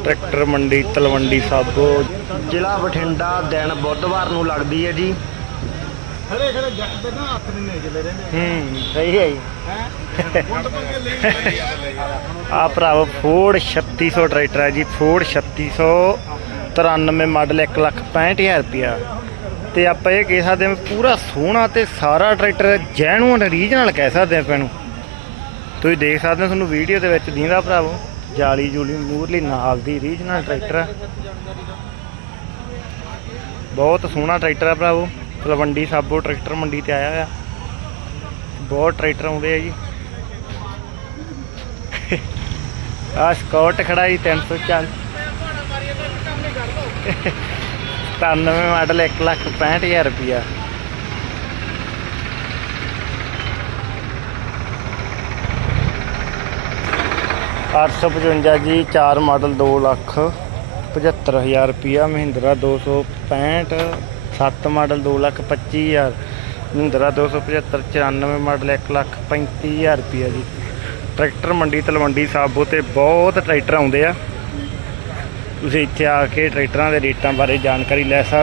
Tractor ਮੰਡੀ ਤਲਵੰਡੀ ਸਾਬੋ। ਜ਼ਿਲ੍ਹਾ ਬਠਿੰਡਾ ਦਿਨ ਬੁੱਧਵਾਰ ਨੂੰ ਲੱਗਦੀ ਹੈ ਜੀ। ਖੜੇ ਖੜੇ ਜੱਟ ਦੇ ਨਾ ਹੱਥ ਨਹੀਂ ਨਿਕਲੇ ਰਹਿੰਦੇ ਹੂੰ ਸਹੀ ਹੈ ਜੀ। ਆ। ਭਰਾਵੋ ਫੋਰਡ 3600 ਟਰੈਕਟਰ ਹੈ ਜੀ। ਫੋਰਡ 3693 ਮਾਡਲ 165000 ਰੁਪਿਆ ਤੇ ਆਪਾਂ ਇਹ ਕਹਿ ਸਕਦੇ ਹਾਂ ਵੀ ਪੂਰਾ ਸੋਹਣਾ ਤੇ ਸਾਰਾ ਟਰੈਕਟਰ ਜੈਨੂਅਨ ਰੀਜਨਲ ਕਹਿ ਸਕਦੇ ਹਾਂ ਆਪਾਂ ਇਹਨੂੰ। ਤੁਸੀਂ ਦੇਖ ਸਕਦੇ ਹੋ ਤੁਹਾਨੂੰ ਵੀਡੀਓ ਦੇ ਵਿੱਚ ਦੀਂਦਾ ਭਰਾਵੋ ਜਾਲੀ ਜੂਲੀ ਮੂਰਲੀ ਨਾਲ ਦੀ ਰੀਜਨਲ ਟਰੈਕਟਰ ਆ। ਬਹੁਤ ਸੋਹਣਾ ਟਰੈਕਟਰ ਆ ਭਰਾਵੋ, ਤਲਵੰਡੀ ਸਾਬੋ ਟਰੈਕਟਰ ਮੰਡੀ ਤੇ ਆਇਆ ਹੋਇਆ। ਬਹੁਤ ਟਰੈਕਟਰ ਆਉਂਦੇ ਆ ਜੀ। ਆ ਸਕਾਟ ਖੜਾ ਜੀ 340 97 ਮਾਡਲ 1 ਲੱਖ 65000 ਰੁਪਿਆ ਅੱਠ ਸੌ ਪਚਵੰਜਾ ਜੀ, ਚਾਰ ਮਾਡਲ 2 ਲੱਖ 75000 ਰੁਪਿਆ ਮਹਿੰਦਰਾ 265 7 ਮਾਡਲ 2 ਲੱਖ 25000 ਮਹਿੰਦਰਾ 275 94 ਮਾਡਲ 1 ਲੱਖ 35000 ਰੁਪਿਆ ਜੀ। ਟਰੈਕਟਰ ਮੰਡੀ, ਤਲਵੰਡੀ ਸਾਬੋ ਤੇ ਬਹੁਤ ਟਰੈਕਟਰ ਆਉਂਦੇ ਆ। ਤੁਸੀਂ ਇੱਥੇ ਆ ਕੇ ਟਰੈਕਟਰਾਂ ਦੇ ਰੇਟਾਂ ਬਾਰੇ ਜਾਣਕਾਰੀ ਲੈ ਸਕਦੇ